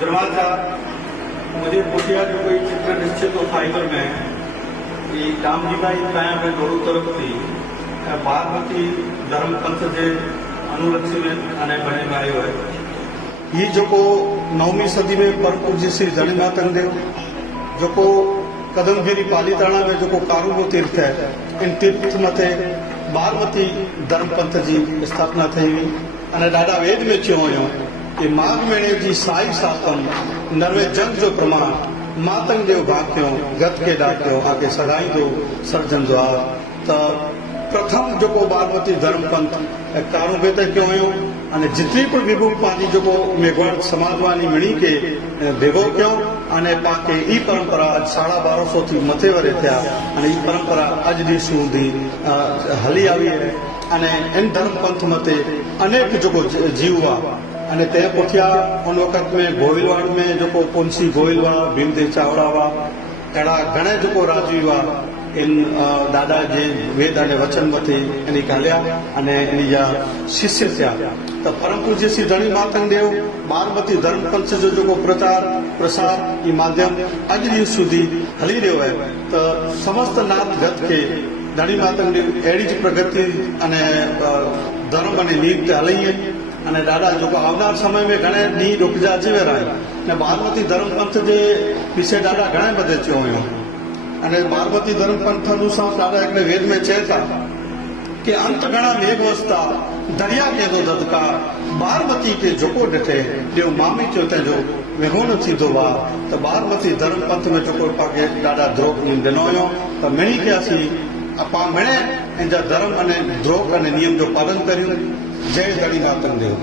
दरवाजा मुझे पूछा कि कोई चित्र निश्चित तो फाइबर में कि दामजी भाई तया में दोनों तरफ थी बागमती धर्म पंथ के अनुलक्षी में आने बने में आयो है। ये जो को 9वीं सदी में परम पूज्य श्री धनी मातंग देव जो को कदमगिरी पालीताणा में जो को कारूगो तीर्थ है, इन तीर्थ मथे बागमती धर्म पंथ की स्थापना थी अने ॾाढा वेद में चयो हुयो कि माघ महीने की साई सातम नरवे जंग जो प्रमाण मातंग देव भाग्यो गत के डाक्यो आके सगाई दो सर्जन जो आ त प्रथम जो को बागमती धर्म पंथ कारूगे ते क्यों हुयो अने जितनी पण विभू पांजी जो को मेघवाड़ समाजवानी मिणी के भेगो क्यों अने पाके ई परंपरा 1250 थी मथे वरे थया अने ई परंपरा अज दी सुधी हली आई है अने इन धर्म पंथ मते अनेक जो को जीव हुआ अने ते पुठिया उन वक़्त में गोविलवाड़ में जो को पुंसी गोविलवा भीमदेव चावड़ा हुआ अड़ा घणे जो को राजी हुआ इन दादा जे वेद अने वचन मथे इन हलिया अने इन जा शिष्य थिया त परम पूज्य श्री धनी मातंग देव बागमती धर्म पंथ जो को प्रचार प्रसार ई माध्यम अज दी सुधी हली रह्यो है त समस्त नाथ गत के धनी मातंग देव अहिड़ी ज प्रगति अने धर्म अने नीति हलई है अने दादा जो को आवनार समय में घणे डी रुकजा अची विया आहिनि ने बागमती धर्म पंथ जे विषय दादा घणे बधे चयो हुयो अने बागमती धर्म पंथ अनुसार दादा हिकिड़े वेद में चए था कि अंत घणा मेघ वसता दरिया के दो ददकार बागमती के जोको ॾिठे ॾियो मामी चयो तंहिंजो वेहो न थींदो वा त बागमती धर्म पंथ में जोको पाके ॾाढा द्रोह ॾिनो हुयो त मिणी कयासीं अपा मिणे इन जा धर्म अने द्रोह अने नियम जो पालन करियूं। जय धनी मातंग देव।